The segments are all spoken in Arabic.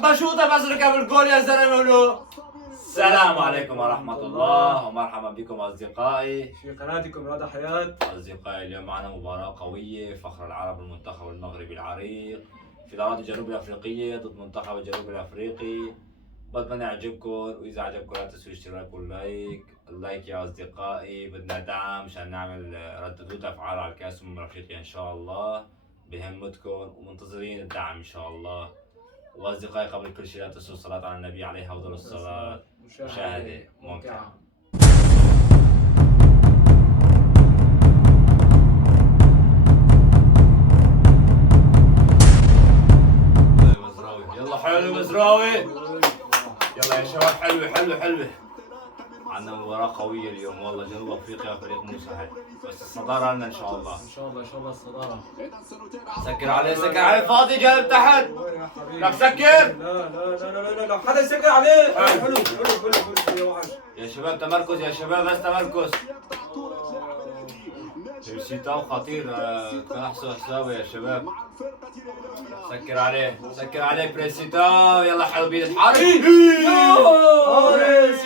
حبة شوطة بس ركب الجول يا زلمة ولو. السلام عليكم ورحمة الله ومرحبا بكم أصدقائي في قناتكم رياضة حياة. أصدقائي، اليوم معنا مباراة قوية، فخر العرب المنتخب المغربي العريق في الأراضي الجنوب الأفريقية ضد منتخب الجنوب الأفريقي. بتمنى يعجبكم، وإذا عجبكم لا تنسوا الاشتراك واللايك. اللايك يا أصدقائي، بدنا دعم عشان نعمل ردود أفعال على الكأس الأفريقي إن شاء الله بهمتكم، ومنتظرين الدعم إن شاء الله. وأصدقائي، قبل كل شيء لا تنسوا الصلاة على النبي عليه أفضل الصلاة. مشاهدة ممتعة. يلا حلو مزراوي، يلا يا شباب، حلوة. عندنا مباراة قوية اليوم والله. جنوب افريقيا فريق مو سهل، بس الصدارة لنا ان شاء الله. ان شاء الله الصدارة. سكر عليه فاضي جايب تحت. لك سكر. لا حدا يسكر عليه. حلو يا وحش. يا شباب تمركز، يا شباب بس تمركز. بيرسيتاو خطير، كان احسن حساوي يا شباب. سكر عليه بريسيتاو. يلا حلو بيد الحارس. حارس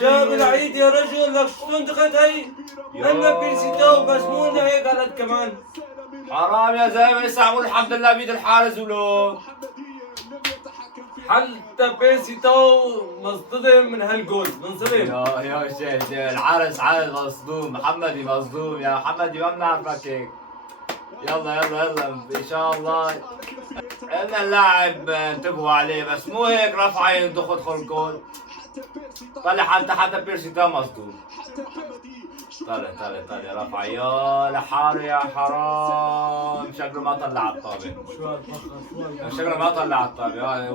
جاب العيد يا رجل. لك شلون دخلت هي؟ انا بيرسيتاو بس مو هيك قالت كمان. حرام يا زلمه، يسعوا الحمد لله بيد الحارس ولو. حتى بيرسيتاو مصطدم من هالجول، منصدم. يا شيخ الحارس مصدوم. محمدي مصدوم يا محمدي، ما بنعرفك هيك. يلا ان شاء الله. قلنا اللاعب انتبهوا عليه، بس مو هيك رفع عين تدخل الجول. طلع حتى بيرسيتاو مصدوم. طلع رفع. يا لحاله يا حرام، شكله ما طلع على الطابة. شكله ما طلع على الطابة. يا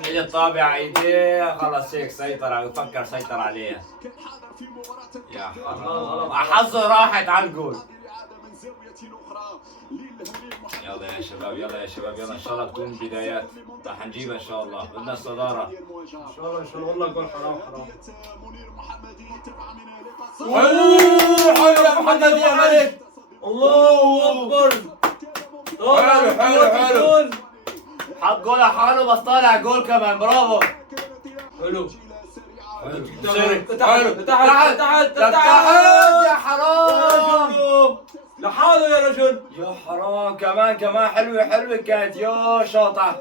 اجى الطابة على ايديه، خلص هيك فكر سيطر عليها. يا حرام، حظه راحت على الجول. يلا يا شباب ان شاء الله تكون بدايات، راح نجيبها ان شاء الله. بدنا الصدارة ان شاء الله والله جول. حرام حلو يا محمد يا ملك. الله اكبر. حلو. حط جول حاله، بس طالع جول كمان. برافو. حلو. تحت يا حرام. لحاله يا رجل. يا حرام، كمان حلوة كانت. يا شاطع.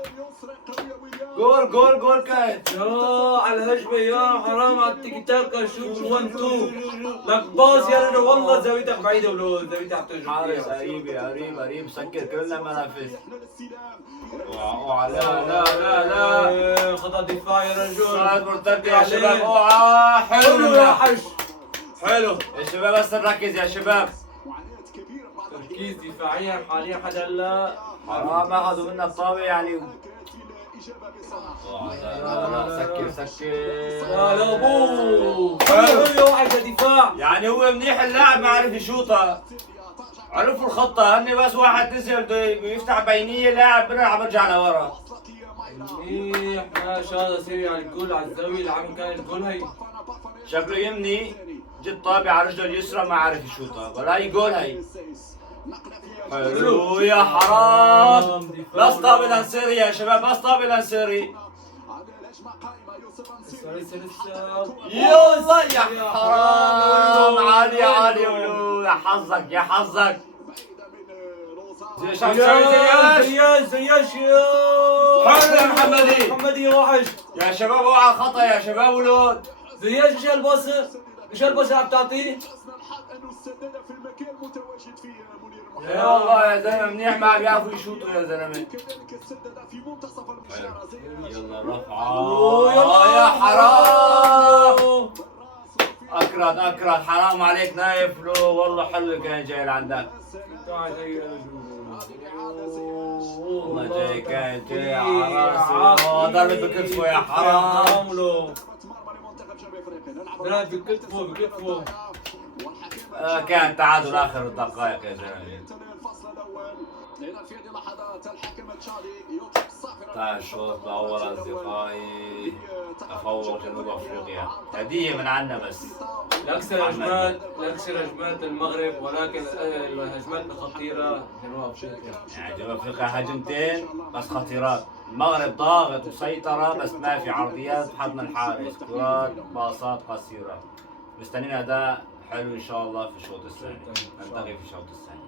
جول كانت. يا على الهجمة يا حرام، على التيكي تاكا. شوف 1 2 لك باص يا رجل. والله زاويتك بعيدة ولو زاويتك تحت. حارس قريب سكر كلنا منافس. اوعى لا خطأ دفاع يا رجل. صارت مرتدة يا شباب. اوعى. حلو يا حش. حلو يا شباب، بس نركز يا شباب. تركيز دفاعيا حاليا حدا لا. حرام اخذوا منا الطابة يعني. لا سكر. لا بو. حلو يا واحد دفاع. يعني هو منيح اللاعب، ما عرف يشوطها. عرفوا الخطة، هني بس واحد نزل بده يفتح بينية، لاعب برجع لورا. منيح. ما شاء الله سيري على الجول، على الزاوية اللي عم كان الجول هي. شكله يمني، جد طابع على رجله اليسرى، ما عرف يشوطها. ولا هي جول هي. حلو يا حرام. بس طابة لانسيري يا شباب، بس طابة لانسيري. يلا يا حرام. عالي ولو. يا حظك. زياش. حلو يا محمدي يا وحش. يا شباب اوعى خطأ يا شباب ولو. زياش ايش هالباصة اللي عم تعطيه؟ يا والله يا زلمه منيح، ما بيعرفوا يشوطوا يا زلمه. يلا رفعه. يا حرام. اكرد حرام عليك نايف له. والله حلو كان جاي لعندك. والله جاي كان جاي على راسي. ضربت بكتفه يا حرام. ضربت بكتفه. كان تعادل اخر الدقائق يا زلمه. انتهى الشوط الأول أصدقائي، تفوق جنوب أفريقيا، هدية من عنا بس. الأكثر هجمات المغرب، ولكن الهجمات الخطيرة جنوب أفريقيا. يعني جنوب أفريقيا هجمتين بس خطيرات، المغرب ضاغط وسيطرة بس ما في عرضيات بحضن الحارس، كرات باصات قصيرة. مستنيين أداء حلو إن شاء الله في الشوط الثاني، نلتقي في الشوط الثاني.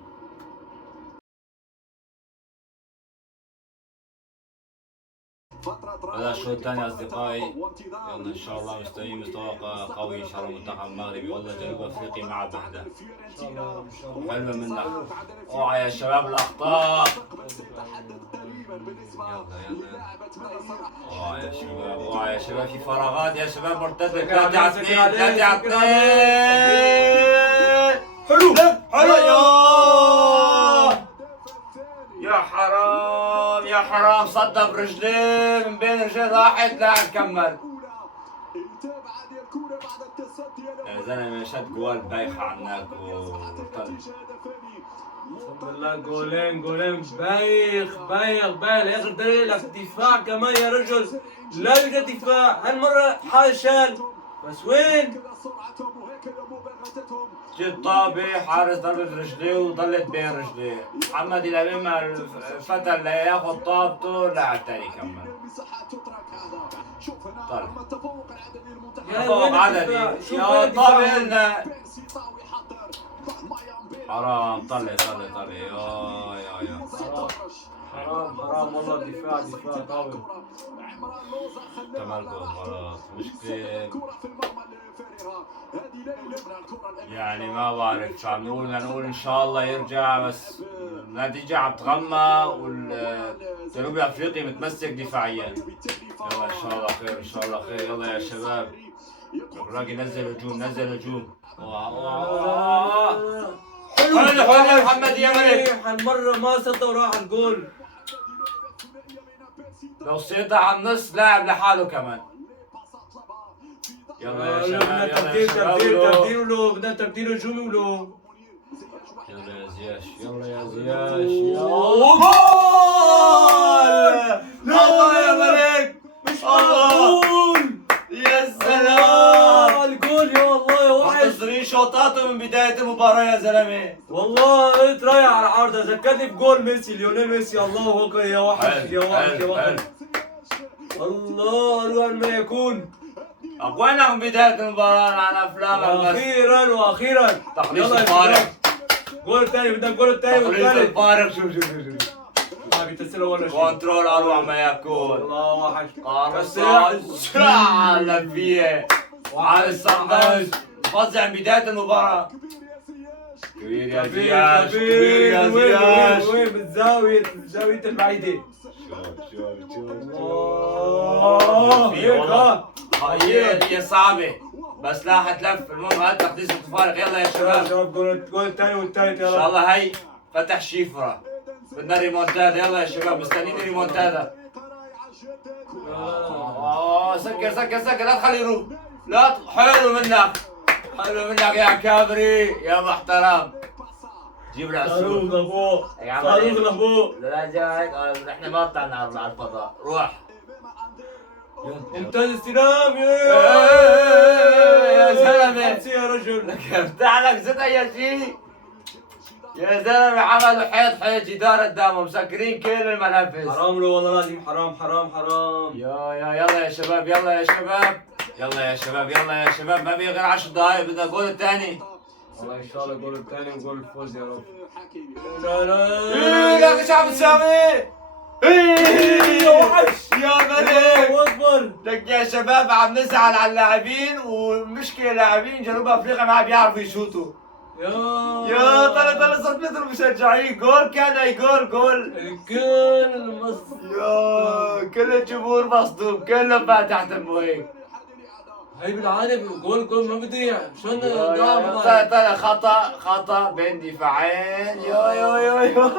هذا الشوط الثاني أصدقائي، يلا إن شاء الله مستويين مستوى قوي إن شاء الله. المنتخب المغربي والله جنوب أفريقيا مع بحدة حلوة منا. اوعى يا شباب الأخطاء، اوعى يا شباب، اوعى يا شباب، في فراغات يا شباب، مرتدة 3 على 2 3 على 2. حلو يا حرام يا حرام، صدى برجليه من بين رجليه راحت، لاعب كمل. يا زلمه شد جوال بايخه عنك بسم الله. جولين بايخ لاخر دقيقة. لك دفاع كمان يا رجل، لا يوجد دفاع هالمرة. حاشا بس وين؟ جد طابة، حارس ضربت رجليه وضلت بين رجليه. محمد لما الفتى اللي ياخذ طابته لاعب ثاني كمل. طلع تفوق عددي يا طابة لنا. حرام، طلع يا حرام والله. دفاع قوي. تمركز غلط، مشكلة يعني ما بعرف شو عم نقول ان شاء الله يرجع، بس النتيجة عم تغمى والجنوب افريقي متمسك دفاعيا. يلا ان شاء الله خير، ان شاء الله خير. يلا يا شباب، الراجل نزل هجوم. حلو محمد يا ملك. هالمرة ما صدى وراح الجول. لو سيطر على النص لاعب لحاله كمان. يلا يا شباب، تبديل ولو بدنا تبديل هجومي ولو. يلا يا زياش جول. الله يا ملك، مش معقول. يا سلام، الجول يا الله يا وحش. منتظرين شوطاته من بداية المباراة يا زلمة. والله قلت رايح على العارضة، ذكرني بجول ميسي، ليونيل ميسي. الله اكبر يا وحش يا وحش. الله روح ما يكون. أخوانا من بداية المباراة على أفلام وأخيرا تخليص الفارق. جول الثاني، بدنا الجول الثاني تخليص الفارق. شوف ما بيتسلوا ولا شيء. كنترول أروع ما يكون. الله وحش. قرصة على فيه وعلى الصندوق فظع من بداية المباراة. كبير يا زياش. وين بالزاوية البعيدة. هي صعبة بس لا حتلف. المهم هات تخليص الفارق. يلا يا شباب، جول الثاني والثالث. ان شاء الله هي فتح شفرة. بدنا ريمونتادا. يلا يا شباب، مستنيين ريمونتادا. سكر لا تخليه يروح. لا حلو منك يا كابري يا محترم. جيب العصور. صاروخ لفوق. لا جاي، احنا ما طلعنا على الفضاء. روح ممتاز استلام. يا زلمه يا رجل، افتح لك زت اي شيء يا زلمه. عملوا حيط جدار قدامهم، مسكرين كل المنافذ. حرام له والله لازم. حرام. يلا يا شباب، ما بي غير 10 دقائق. بدنا الجول الثاني. والله ان شاء الله الجول الثاني وجول الفوز يا رب. لا ايش عم تسوي؟ يا وحش يا ملك. الله اكبر. لك يا شباب عم نزعل على اللاعبين، والمشكله لاعبين جنوب افريقيا ما بيعرفوا يشوتوا. يا طلع صرت مثل المشجعين. جول كان جول يا كل الجمهور مصدوم، كله فاتح دمه هيك. هي بالعاده جول ما بيضيع. شلون طلع خطا بين دفاعين. يا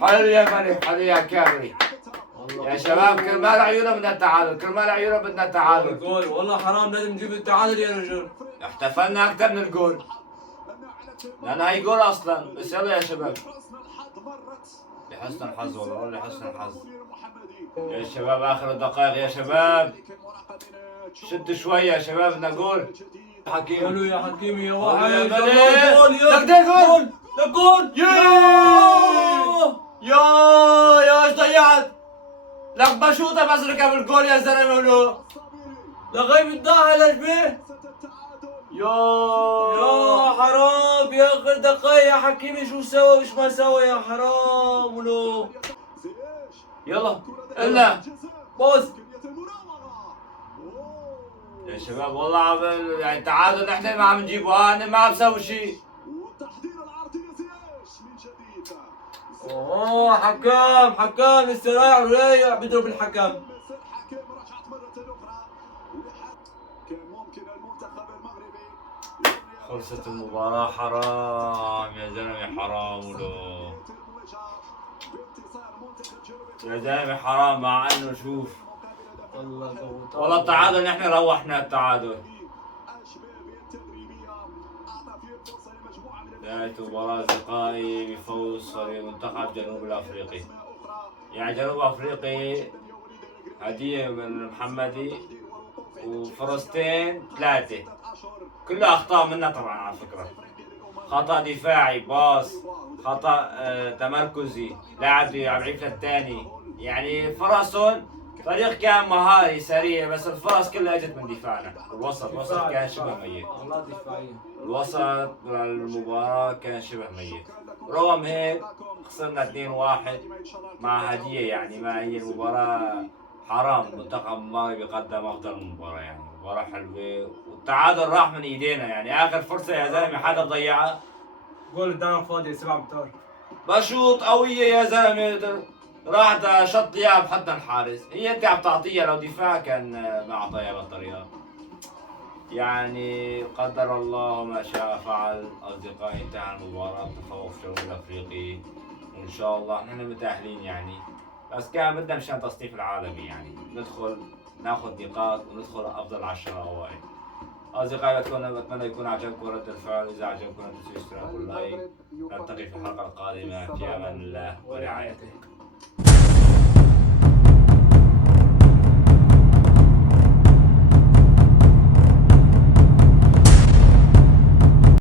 حلو يا ملك، حلو يا كامري. يا شباب كرمال عيوننا بدنا التعادل. جول والله حرام، لازم نجيب التعادل يا رجل. احتفلنا اكثر من الجول لان هي جول اصلا. بس يلا يا شباب، لحسن الحظ والله لحسن الحظ. يا شباب آخر الدقائق يا شباب، شدوا شوية يا شباب بدنا جول. حكيم قالوا يا حكيمي يا يا واحد بلد. جول لك ده جول. ده جول يا ايش ضيعت؟ لك بشوطة بس ركب الجول يا زلمة ولو. لغاية الضاحة لشبيه يا حرام يا اخر دقايق يا حكيمي، شو سوى وش ما سوى يا حرام ولو. يلا إلا بوس يا شباب والله يعني تعادل نحن ما عم نجيبه، انا ما عم بسوي شيء. اوه حكام استرايح وريح بيضرب الحكم. خلصت المباراة. حرام يا زلمة حرام ولو يا زلمة حرام، مع انه شوف والله التعادل نحن روحنا التعادل. نهاية المباراة أصدقائي بفوز فريق منتخب جنوب الأفريقي. يعني جنوب أفريقي هدية من محمدي وفرصتين 3 كلها أخطاء منا طبعا على فكرة. خطأ دفاعي باص، خطأ تمركزي، لاعب عم يعيف للثاني. يعني فرصهم فريق كان مهاري سريع بس الفرص كلها اجت من دفاعنا. الوسط كان شبه ميت. الوسط للمباراة كان شبه ميت. رغم هيك خسرنا 2-1 مع هدية. يعني ما هي المباراة حرام منتخب المغرب يقدم أفضل مباراة. يعني مباراة حلوة والتعادل راح من ايدينا. يعني آخر فرصة يا زلمة حدا ضيعها. جول قدامك فاضي 7 امتار. بشوط قوية يا زلمة راحت شط اياها بحد الحارس. هي انت عم تعطيها لو دفاع كان ما اعطاها بالطريقة. يعني قدر الله ما شاء فعل. اصدقائي انتهى المباراة تفوق جنوب الافريقي وان شاء الله احنا متأهلين. يعني بس كان بدنا مشان تصنيف العالمي يعني ندخل ناخذ نقاط وندخل افضل 10 اوائل. أصدقائي بتمنى يكون عجبكم رد الفعل. إذا عجبكم لا تنسوا الاشتراك واللايك. نلتقي في الحلقة القادمة في أمان الله ورعايته.